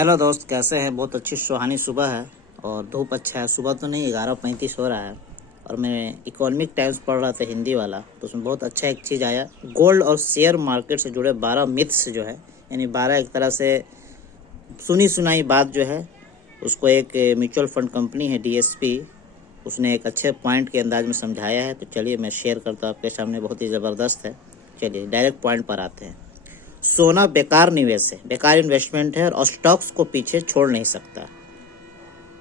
Hello दोस्त, कैसे हैं। बहुत अच्छी सुहानी सुबह है और धूप अच्छा है। सुबह तो नहीं, 11:35 हो रहा है और मैं इकोनॉमिक टाइम्स पढ़ रहा था हिंदी वाला, तो उसमें बहुत अच्छा एक चीज़ आया। गोल्ड और शेयर मार्केट से जुड़े 12 मिथ्स जो है, यानी 12 एक तरह से सुनी सुनाई बात जो है, उसको एक म्यूचुअल फंड कंपनी है डीएसपी, उसने एक अच्छे पॉइंट के अंदाज में समझाया है। तो चलिए मैं शेयर करता हूँ आपके सामने, बहुत ही ज़बरदस्त है। चलिए डायरेक्ट पॉइंट पर आते हैं। सोना बेकार निवेश है, बेकार इन्वेस्टमेंट है और स्टॉक्स को पीछे छोड़ नहीं सकता।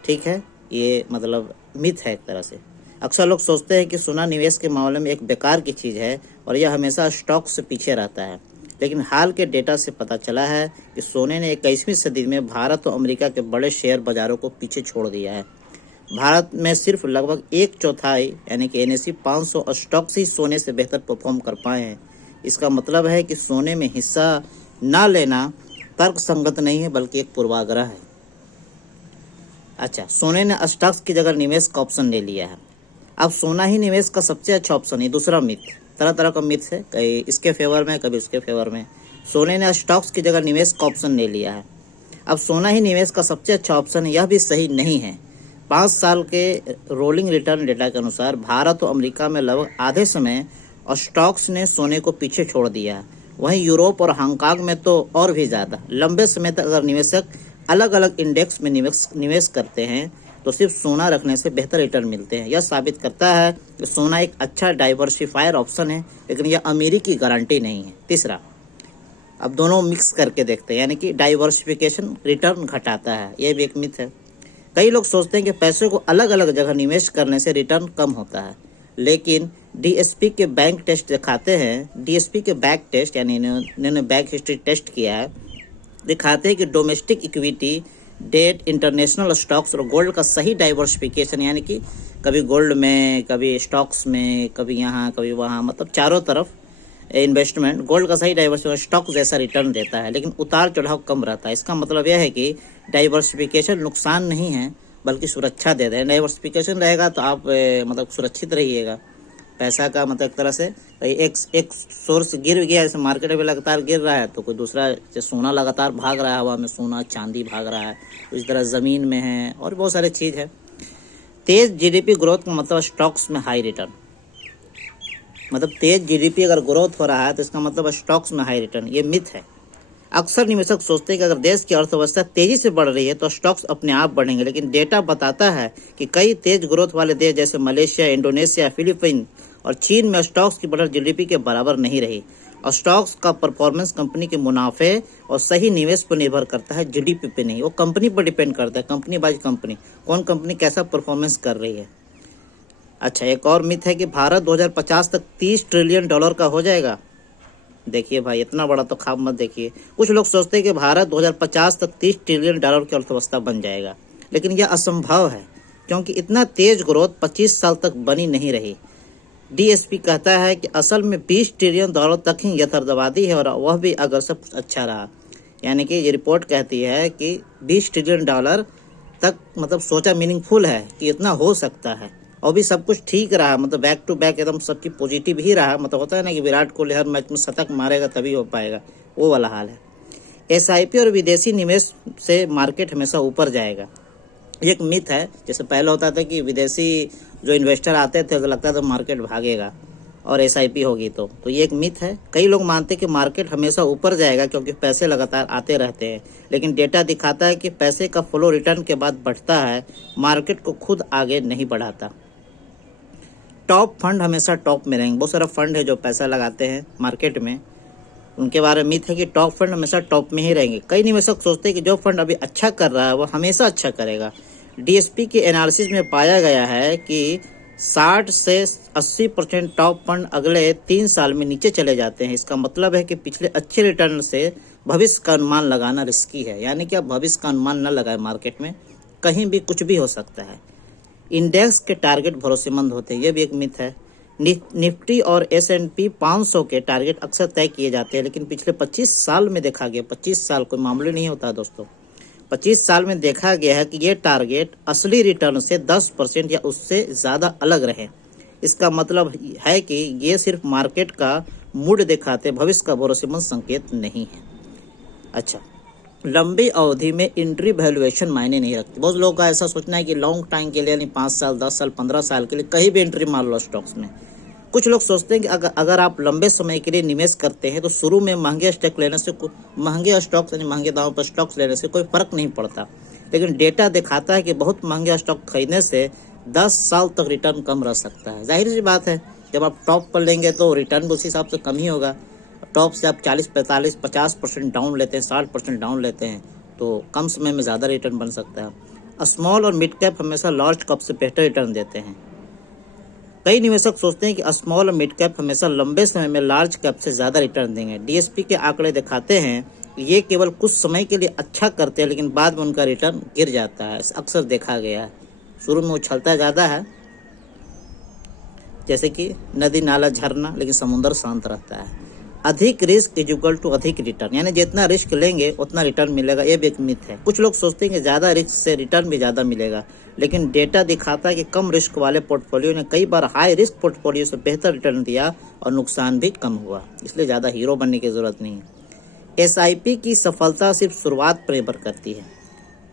ठीक है, ये मतलब मिथ है एक तरह से। अक्सर लोग सोचते हैं कि सोना निवेश के मामले में एक बेकार की चीज़ है और यह हमेशा स्टॉक से पीछे रहता है, लेकिन हाल के डेटा से पता चला है कि सोने ने 21वीं सदी में भारत और अमेरिका के बड़े शेयर बाजारों को पीछे छोड़ दिया है। भारत में सिर्फ लगभग एक चौथाई यानी कि NSE 500 स्टॉक्स ही सोने से बेहतर परफॉर्म कर पाए हैं। इसका मतलब है कि सोने में हिस्सा ना लेना तर्क संगत नहीं है, बल्कि एक पूर्वाग्रह है। अच्छा, सोने ने स्टॉक्स की जगह निवेश का ऑप्शन ले लिया है। अब सोना ही निवेश का सबसे अच्छा ऑप्शन है। दूसरा मिथ, तरह तरह का मिथ है, कभी इसके फेवर में कभी उसके फेवर में। सोने ने स्टॉक्स की जगह निवेश का ऑप्शन ले लिया है। अब सोना ही निवेश का सबसे अच्छा ऑप्शन है, यह भी सही नहीं है। 5 साल के रोलिंग रिटर्न डेटा के अनुसार भारत और अमेरिका में लगभग आधे समय और स्टॉक्स ने सोने को पीछे छोड़ दिया है। वहीं यूरोप और हांगकांग में तो और भी ज़्यादा। लंबे समय तक अगर निवेशक अलग अलग इंडेक्स में निवेश करते हैं तो सिर्फ सोना रखने से बेहतर रिटर्न मिलते हैं। यह साबित करता है कि सोना एक अच्छा डाइवर्सिफायर ऑप्शन है, लेकिन यह अमीरी की गारंटी नहीं है। तीसरा, अब दोनों मिक्स करके देखते हैं, यानी कि डाइवर्सिफिकेशन रिटर्न घटाता है, यह भी एक मिथ है। कई लोग सोचते हैं कि पैसे को अलग अलग जगह निवेश करने से रिटर्न कम होता है, लेकिन डीएसपी के बैंक टेस्ट दिखाते हैं, डीएसपी के बैक टेस्ट यानी इन्होंने बैक हिस्ट्री टेस्ट किया है, दिखाते हैं कि domestic equity, debt, international stocks और गोल्ड का सही डाइवर्सिफिकेशन, यानी कि कभी गोल्ड में, कभी स्टॉक्स में, कभी यहाँ कभी वहाँ, मतलब चारों तरफ इन्वेस्टमेंट, गोल्ड का सही डाइवर्सिफिकेशन स्टॉक जैसा रिटर्न देता है, लेकिन उतार चढ़ाव कम रहता है। इसका मतलब यह है कि डाइवर्सिफिकेशन नुकसान नहीं है, बल्कि सुरक्षा देता है। डाइवर्सिफिकेशन रहेगा तो आप मतलब सुरक्षित रहिएगा। पैसा का मतलब एक तरह से एक सोर्स गिर गया, जैसे मार्केट में लगातार गिर रहा है तो कोई दूसरा, जैसे सोना लगातार भाग रहा है हवा में, सोना चांदी भाग रहा है, तो इस तरह ज़मीन में है और बहुत सारे चीज़ है। तेज जीडीपी ग्रोथ का मतलब स्टॉक्स में हाई रिटर्न, मतलब तेज जीडीपी अगर ग्रोथ हो रहा है तो इसका मतलब स्टॉक्स में हाई रिटर्न, ये मिथ है। अक्सर निवेशक सोचते हैं कि अगर देश की अर्थव्यवस्था तेजी से बढ़ रही है तो स्टॉक्स अपने आप बढ़ेंगे, लेकिन डेटा बताता है कि कई तेज ग्रोथ वाले देश जैसे मलेशिया, इंडोनेशिया, फिलीपीन और चीन में स्टॉक्स की बढ़त जीडीपी के बराबर नहीं रही। और स्टॉक्स का परफॉर्मेंस कंपनी के मुनाफे और सही निवेश पर निर्भर करता है, जीडीपी पे नहीं। वो कंपनी पर डिपेंड करता है, कंपनी बाय कंपनी, कौन कंपनी कैसा परफॉर्मेंस कर रही है। अच्छा, एक और मिथ है कि भारत 2050 तक $30 ट्रिलियन का हो जाएगा। देखिए भाई, इतना बड़ा तो ख्वाब मत देखिए। कुछ लोग सोचते हैं कि भारत 2050 तक $30 ट्रिलियन की अर्थव्यवस्था बन जाएगा, लेकिन यह असंभव है, क्योंकि इतना तेज ग्रोथ 25 साल तक बनी नहीं रही। डीएसपी कहता है कि असल में $20 ट्रिलियन तक ही यथार्थवादी है, और वह भी अगर सब कुछ अच्छा रहा। यानी कि ये रिपोर्ट कहती है कि $20 ट्रिलियन तक मतलब सोचा मीनिंगफुल है कि इतना हो सकता है, और भी सब कुछ ठीक रहा, मतलब बैक टू बैक एकदम सबकी पॉजिटिव ही रहा। मतलब होता है ना कि विराट कोहली हर मैच में शतक मारेगा तभी हो पाएगा, वो वाला हाल है। एसआईपी और विदेशी निवेश से मार्केट हमेशा ऊपर जाएगा, एक मिथ है। जैसे पहले होता था कि विदेशी जो इन्वेस्टर आते थे तो लगता था मार्केट भागेगा और एसआईपी होगी, तो ये एक मिथ है। कई लोग मानते हैं कि मार्केट हमेशा ऊपर जाएगा क्योंकि पैसे लगातार आते रहते हैं, लेकिन डेटा दिखाता है कि पैसे का फ्लो रिटर्न के बाद बढ़ता है, मार्केट को खुद आगे नहीं बढ़ाता। टॉप फंड हमेशा टॉप में रहेंगे। बहुत सारा फंड है जो पैसा लगाते हैं मार्केट में, उनके बारे में मिथ है कि टॉप फंड हमेशा टॉप में ही रहेंगे। कई निवेशक सोचते हैं कि जो फंड अभी अच्छा कर रहा है वो हमेशा अच्छा करेगा। डीएसपी के एनालिसिस में पाया गया है कि 60 से 80% टॉप फंड अगले 3 साल में नीचे चले जाते हैं। इसका मतलब है कि पिछले अच्छे रिटर्न से भविष्य का अनुमान लगाना रिस्की है, यानी कि आप भविष्य का अनुमान न लगाए, मार्केट में कहीं भी कुछ भी हो सकता है। इंडेक्स के टारगेट भरोसेमंद होते हैं, यह भी एक मिथ है। निफ्टी और S&P 500 के टारगेट अक्सर तय किए जाते हैं, लेकिन पिछले 25 साल में देखा गया, 25 साल कोई मामूली नहीं होता दोस्तों, 25 साल में देखा गया है कि ये टारगेट असली रिटर्न से 10% या उससे ज़्यादा अलग रहे। इसका मतलब है कि ये सिर्फ मार्केट का मूड दिखाते, भविष्य का भरोसेमंद संकेत नहीं है। अच्छा, लंबी अवधि में एंट्री वैल्यूएशन मायने नहीं रखती। बहुत लोगों का ऐसा सोचना है कि लॉन्ग टाइम के लिए, यानी 5 साल, 10 साल, 15 साल के लिए कहीं भी एंट्री मार लो स्टॉक्स में। कुछ लोग सोचते हैं कि अगर आप लंबे समय के लिए निवेश करते हैं तो शुरू में महंगे स्टॉक लेने से, महंगे स्टॉक्स यानी महंगे दामों पर स्टॉक्स लेने से कोई फर्क नहीं पड़ता। लेकिन डेटा दिखाता है कि बहुत महंगे स्टॉक खरीदने से 10 साल तक रिटर्न कम रह सकता है। जाहिर सी बात है, जब आप टॉप पर लेंगे तो रिटर्न भी उस हिसाब से कम ही होगा। टॉप से आप 40, 45, 50% डाउन लेते हैं, 60% डाउन लेते हैं, तो कम समय में ज़्यादा रिटर्न बन सकता है। स्मॉल और मिड कैप हमेशा लार्ज कैप से बेहतर रिटर्न देते हैं। कई निवेशक सोचते हैं कि स्मॉल और मिड कैप हमेशा लंबे समय में लार्ज कैप से ज़्यादा रिटर्न देंगे। डीएसपी के आंकड़े दिखाते हैं ये केवल कुछ समय के लिए अच्छा करते हैं, लेकिन बाद में उनका रिटर्न गिर जाता है। अक्सर देखा गया है, शुरू में उछलता ज़्यादा है जैसे कि नदी नाला झरना, लेकिन समुद्र शांत रहता है। अधिक रिस्क इज इक्वल टू अधिक रिटर्न, यानी जितना रिस्क लेंगे उतना रिटर्न मिलेगा, ये भी एक मिथ है। कुछ लोग सोचते हैं कि ज़्यादा रिस्क से रिटर्न भी ज़्यादा मिलेगा, लेकिन डेटा दिखाता है कि कम रिस्क वाले पोर्टफोलियो ने कई बार हाई रिस्क पोर्टफोलियो से बेहतर रिटर्न दिया और नुकसान भी कम हुआ। इसलिए ज़्यादा हीरो बनने की ज़रूरत नहीं है। एसआईपी की सफलता सिर्फ शुरुआत पर निर्भर करती है,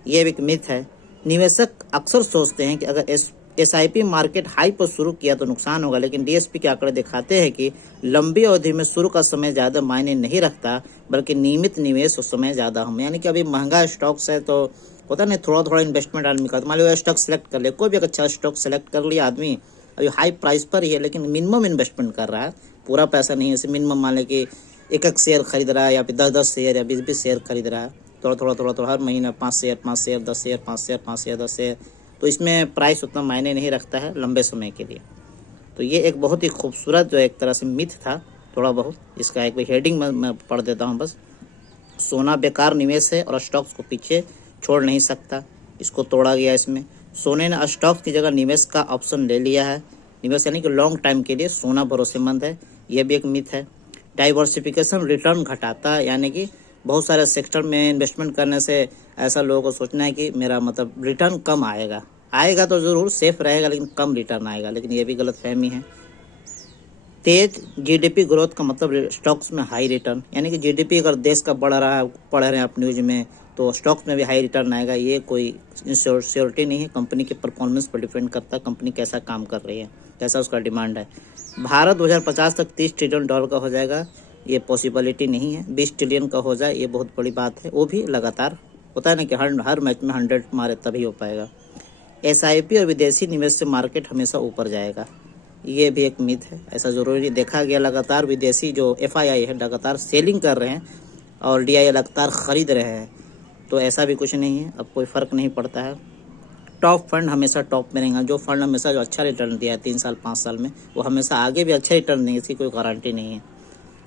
ये एक मिथ है। निवेशक अक्सर सोचते हैं कि अगर एसआईपी मार्केट हाई पर शुरू किया तो नुकसान होगा, लेकिन डीएसपी के आंकड़े दिखाते हैं कि लंबी अवधि में शुरू का समय ज़्यादा मायने नहीं रखता, बल्कि नियमित निवेश उस समय ज़्यादा हम, यानी कि अभी महंगा स्टॉक्स है तो होता नहीं, थोड़ा थोड़ा इन्वेस्टमेंट आदमी का, मान लो स्टॉक सेलेक्ट कर ले, कोई भी एक अच्छा स्टॉक सेलेक्ट कर लिया आदमी, अभी हाई प्राइस पर ही है लेकिन मिनिमम इन्वेस्टमेंट कर रहा है, पूरा पैसा नहीं है, इसे मिनिमम मान ले कि एक शेयर खरीद रहा है, या फिर 10 शेयर या 20 शेयर खरीद रहा है, थोड़ा हर महीना 5 share 5 share 10 share 5 share 5 share 10 share, तो इसमें प्राइस उतना मायने नहीं रखता है लंबे समय के लिए। तो ये एक बहुत ही खूबसूरत जो एक तरह से मिथ था, थोड़ा बहुत इसका एक हेडिंग मैं पढ़ देता हूँ बस। सोना बेकार निवेश है और स्टॉक्स को पीछे छोड़ नहीं सकता, इसको तोड़ा गया इसमें। सोने ने स्टॉक्स की जगह निवेश का ऑप्शन ले लिया है। निवेश यानी कि लॉन्ग टाइम के लिए सोना भरोसेमंद है, यह भी एक मिथ है। डाइवर्सिफिकेशन रिटर्न घटाता है, यानी कि बहुत सारे सेक्टर में इन्वेस्टमेंट करने से ऐसा लोगों को सोचना है कि मेरा मतलब रिटर्न कम आएगा तो ज़रूर सेफ रहेगा, लेकिन कम रिटर्न आएगा, लेकिन ये भी गलत फहमी है। तेज जीडीपी ग्रोथ का मतलब स्टॉक्स में हाई रिटर्न, यानी कि जीडीपी अगर देश का बढ़ रहा है, पढ़ रहे हैं आप न्यूज़ में, तो स्टॉक्स में भी हाई रिटर्न आएगा, ये कोई श्योरिटी नहीं है। कंपनी के परफॉर्मेंस पर डिपेंड करता है, कंपनी कैसा काम कर रही है, कैसा उसका डिमांड है। भारत 2050 तक $30 ट्रिलियन का हो जाएगा, ये पॉसिबिलिटी नहीं है। 20 ट्रिलियन का हो जाए ये बहुत बड़ी बात है, वो भी लगातार होता है ना कि हर मैच में 100 मारे तभी हो पाएगा। एसआईपी और विदेशी निवेश से मार्केट हमेशा ऊपर जाएगा, ये भी एक मिथ है। ऐसा ज़रूरी देखा गया, लगातार विदेशी जो एफआईआई है लगातार सेलिंग कर रहे हैं और डीआई लगातार ख़रीद रहे हैं, तो ऐसा भी कुछ नहीं है, अब कोई फ़र्क नहीं पड़ता है। टॉप फंड हमेशा टॉप में रहेगा, जो फंड हमेशा जो अच्छा रिटर्न दिया है 3 साल 5 साल में, वो हमेशा आगे भी अच्छा रिटर्न देंगे, इसकी कोई गारंटी नहीं है।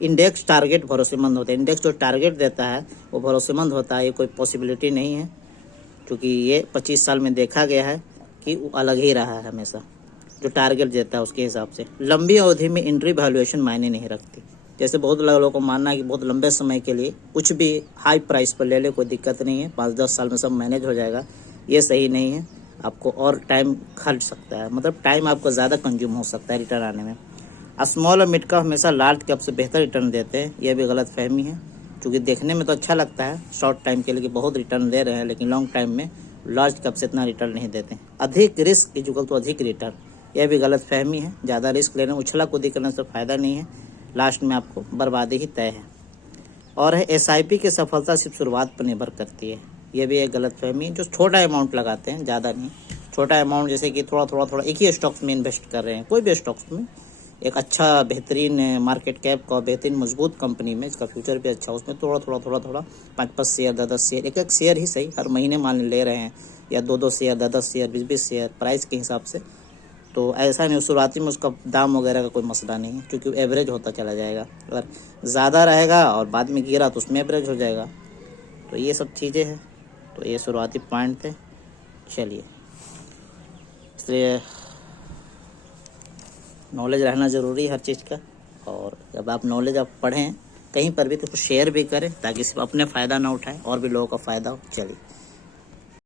इंडेक्स टारगेट भरोसेमंद होता है, इंडेक्स जो टारगेट देता है वो भरोसेमंद होता है, ये कोई पॉसिबिलिटी नहीं है, क्योंकि ये 25 साल में देखा गया है कि वो अलग ही रहा है हमेशा, जो टारगेट देता है उसके हिसाब से। लंबी अवधि में एंट्री वैल्यूएशन मायने नहीं रखती, जैसे बहुत लोगों को मानना है कि बहुत लंबे समय के लिए कुछ भी हाई प्राइस पर ले ले, कोई दिक्कत नहीं है, 5-10 साल में सब मैनेज हो जाएगा, ये सही नहीं है। आपको और टाइम खर्च सकता है, मतलब टाइम आपको ज़्यादा कंज्यूम हो सकता है रिटर्न आने में। स्मॉल और मिड कैप हमेशा लार्ज कैप से बेहतर रिटर्न देते हैं, यह भी गलत फहमी है, क्योंकि देखने में तो अच्छा लगता है शॉर्ट टाइम के लिए कि बहुत रिटर्न दे रहे हैं, लेकिन लॉन्ग टाइम में लार्ज कैप से इतना रिटर्न नहीं देते हैं। अधिक रिस्क इज इक्वल टू अधिक रिटर्न, यह भी गलत फहमी है। ज़्यादा रिस्क लेने, उछला कूदी करने से फ़ायदा नहीं है, लास्ट में आपको बर्बादी ही तय है। और है एसआईपी की सफलता सिर्फ शुरुआत पर निर्भर करती है, यह भी एक गलत फहमी है। जो छोटा अमाउंट लगाते हैं, ज़्यादा नहीं, छोटा अमाउंट जैसे कि थोड़ा एक ही स्टॉक्स में इन्वेस्ट कर रहे हैं, कोई भी स्टॉक्स में, एक अच्छा बेहतरीन मार्केट कैप का बेहतरीन मजबूत कंपनी में, इसका फ्यूचर भी अच्छा, उसमें थोड़ा 5-5 शेयर 10-10 शेयर, एक शेयर ही सही हर महीने मान ले रहे हैं, या 2-2 शेयर 10-10 शेयर 20-20 शेयर प्राइस के हिसाब से, तो ऐसा नहीं, शुरुआती में उसका दाम वगैरह का कोई मसला नहीं है, क्योंकि एवरेज होता चला जाएगा। अगर ज़्यादा रहेगा और बाद में गिरा तो उसमें एवरेज हो जाएगा। तो ये सब चीज़ें हैं, तो ये शुरुआती पॉइंट थे। चलिए, इसलिए नॉलेज रहना ज़रूरी है हर चीज़ का, और जब आप नॉलेज आप पढ़ें कहीं पर भी तो शेयर भी करें, ताकि सिर्फ अपने फ़ायदा ना उठाएं और भी लोगों का फ़ायदा हो। चलिए।